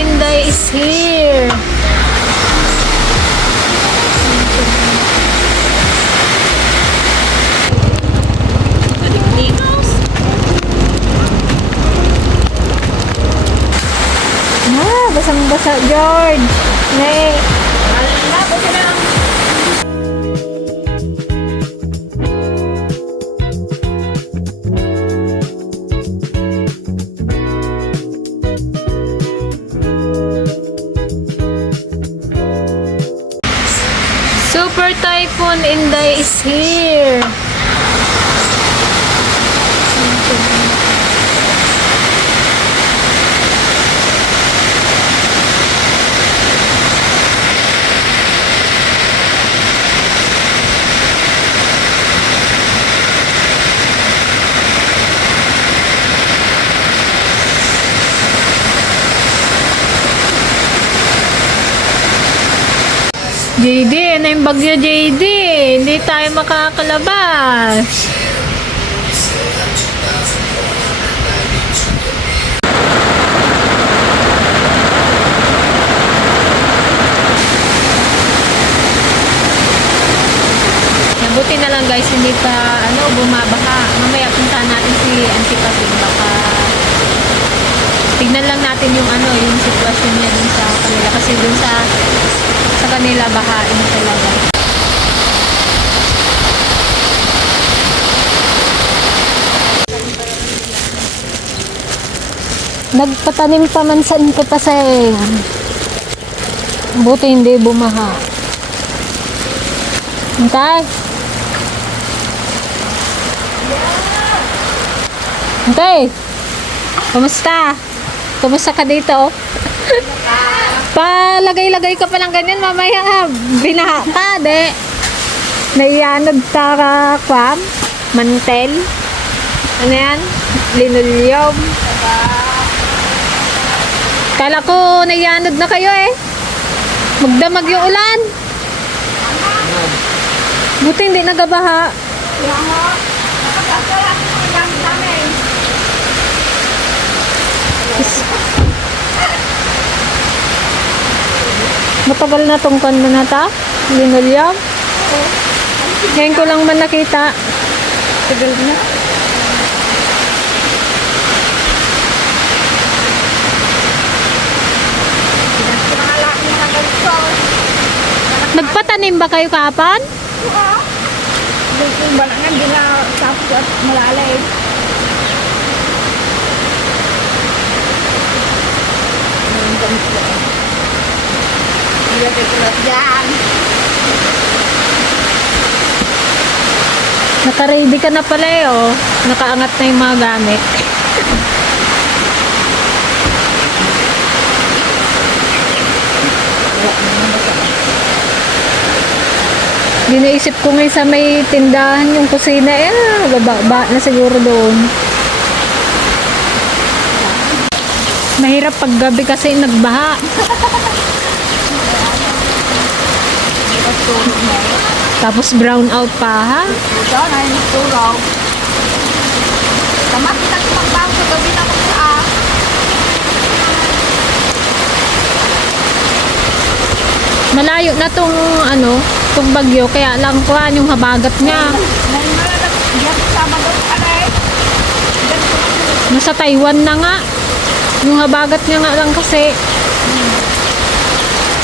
Inday is here. Basang-basa, George. Nay. Ala, basa na. Super Typhoon Inday is here. JD, ano yung bagyo JD? Hindi tayo makakalabas. Buti na lang guys, hindi pa bumabaha. Mamaya puntahan natin si Auntie Kaping. Baka tignan lang natin yung yung sitwasyon niya dun sa kanila. Kasi dun sa kanila bahain talaga. Nagpatanim pa man sa pasay. Buti hindi bumaha. Hintay. Hintay. Kumusta? Kumusta ka dito? Palagay-lagay ka palang ganyan, mamaya binaha ka, de. Naiyanod ka kwam, mantel. Ano yan? Linoleum. Kala ko naiyanod na kayo eh. Magdamag yung ulan. Buti hindi nagabaha. Matagal na tong kan na ta, linoleum. Ngayon ko lang man nakita. Tagal na. Nagpatanim ba kayo kapan? Oo. Yung balangan din na tapos at malalay. Naka-ready ka na pala eh, oh. Nakaangat na yung mga gamit. Dinaisip ko ngayon sa may tindahan yung kusina eh, bababa na siguro doon. Mahirap pag gabi kasi nagbaha. Tapos brown out pa ha. Ito na yung nagtulog. Tama kita kumagbago sa gabi na magpaa. Malayo na tong tong bagyo kaya lang kuhan yung habagat niya. Nasa Taiwan na nga. Yung habagat niya nga lang kasi.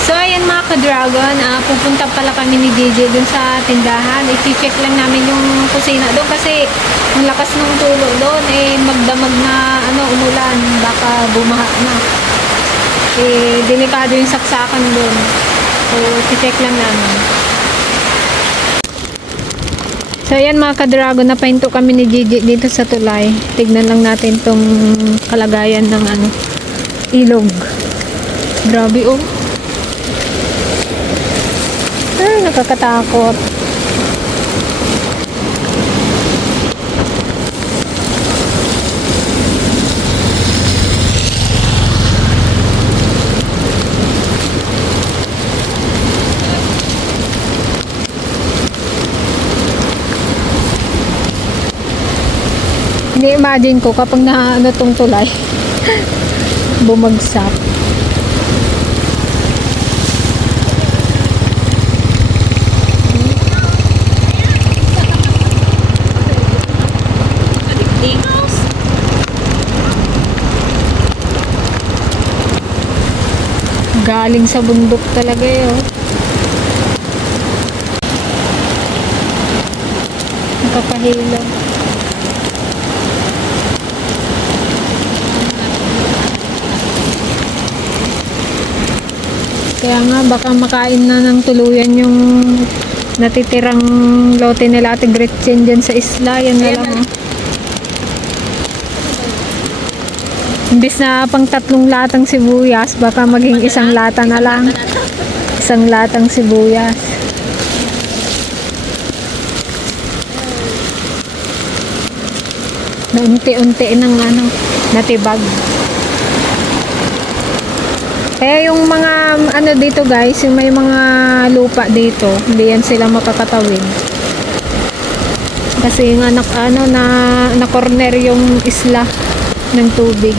So ayan mga ka-dragon, pupunta pala kami ni DJ dun sa tindahan. I-check lang namin yung kusina doon kasi ang lakas ng tulo doon magdamag na umulan, baka bumaha na. Delikado yung saksakan doon. So i-check lang namin. So ayan mga ka-dragon, napahinto kami ni DJ dito sa tulay. Tignan lang natin tong kalagayan ng ilog. Grabe oh. Ay, nakakatakot. Hindi imagine ko kapag tong tulay bumagsak. Galing sa bundok talaga yun. Nakakahilo. Kaya nga baka makain na ng tuluyan yung natitirang lote nila Ate Gretchen dyan sa isla. Yan na lang. Oh. Imbis na pang 3 latang sibuyas, baka maging 1 lata na lang. 1 latang sibuyas. Na unti-unti ng natibag. Kaya yung mga dito guys, yung may mga lupa dito, hindi yan sila makakatawid. Kasi nga na corner yung isla ng tubig.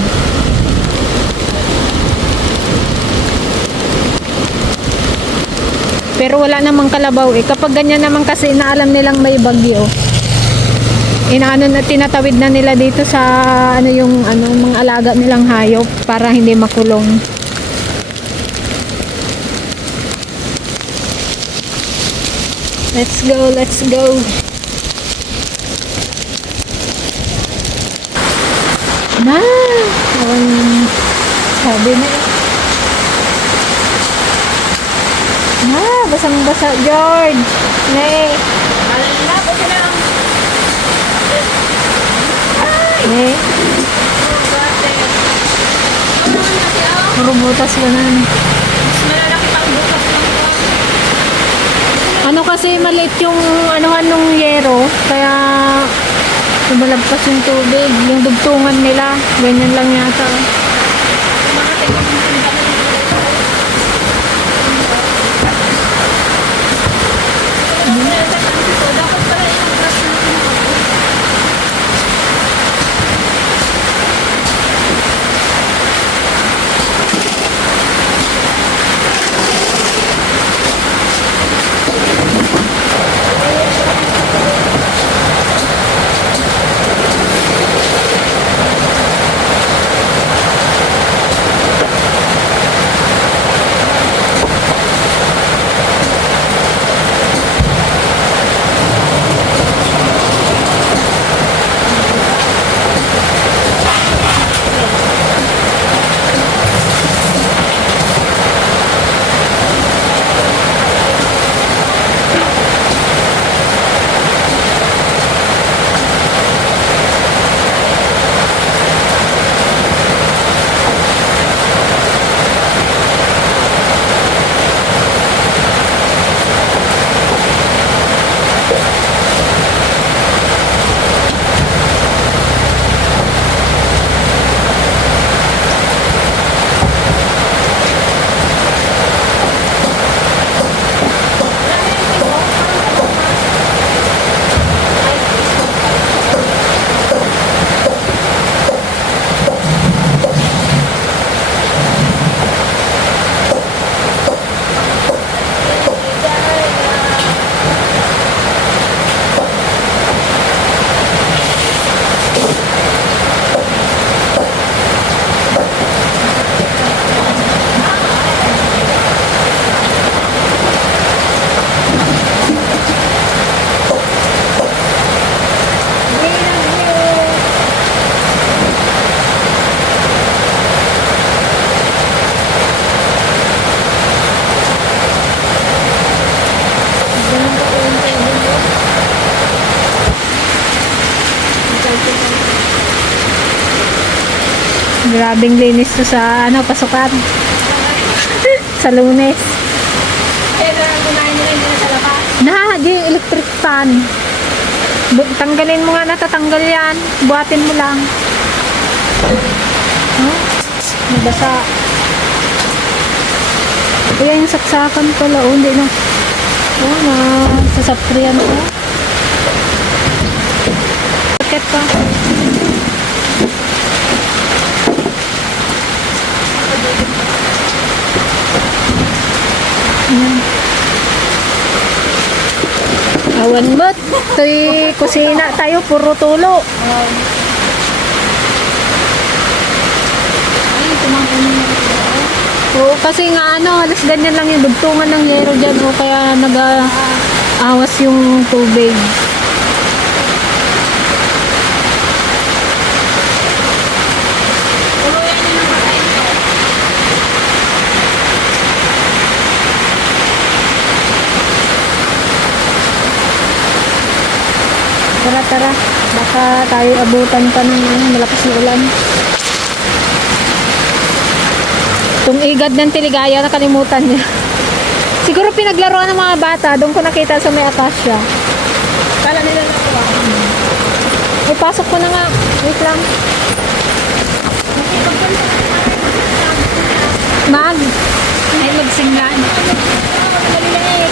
Pero wala namang kalabaw eh. Kapag ganyan naman kasi inaalam nilang may bagyo. Tinatawid na nila dito sa mga alaga nilang hayop para hindi makulong. Let's go, let's go. Na, sabi na eh. Na, basang-basa, George. Nay. Alala po sila. Nay. Puro butas ba na? Mas malalaki pang bukas lang po. Kasi maliit yung nung yero, kaya lumalagpas yung tubig, yung dugtungan nila, ganyan lang yata. Mga tingin dapat pala yung grass na Grabing linis to sa pasukan. Sa Lunes. Pero gunahin nila nila sa labas. Di electric fan. Tanggalin mo nga, natatanggal yan. Buhatin mo lang. Huh? Nabasa. Ayan yung saksakan pala. Hindi na. Sasapriyan ko. Bakit pa? Awan mo't. Ito'y kusina tayo. Puro tulo. Ay, tumangkin mo na ito. Oo, kasi nga ano, halos ganyan lang yung dugtungan ng yero dyan. O kaya nag-awas yung tubig. Tuluyan niyo ng pagkain ko. Tara, tara. Baka tayo abutan pa ng malakas na ulan. Itong igad ng Tiligaya, nakalimutan niya. Siguro pinaglaruan ng mga bata. Doon ko nakita sa may akasya. Kala nila nakuha. Ay, pasok ko na nga. Wait lang. Mag. Ay, magsingan. Dali lang eh.